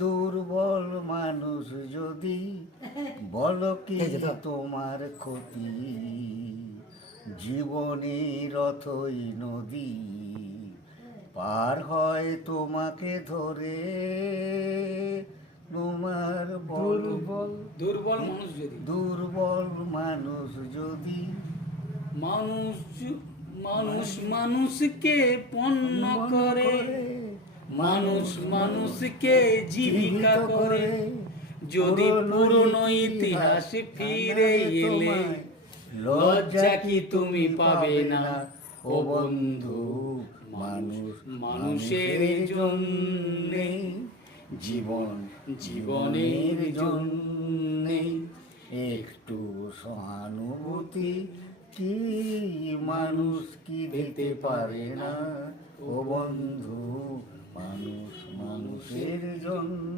দুর্বল মানুষ যদি বলো কি তোমার ক্ষতি, জীবনের রথই নদী পার হয় তোমাকে ধরে, তোমার দুর্বল দুর্বল মানুষ যদি দুর্বল মানুষ যদি মানুষ মানুষ মানুষকে পণ্য করে, মানুষ মানুষকে জীবিকা করে, যদি পুরনো ইতিহাস ফিরে এলে লজ্জা কি তুমি পাবে না ও বন্ধু। মানুষ মানুষের জন্যে, জীবন জীবনের জন্যে, একটু সহানুভূতি কি মানুষ কি দিতে পারে না ও বন্ধু, মানুষ মানুষের জন্য।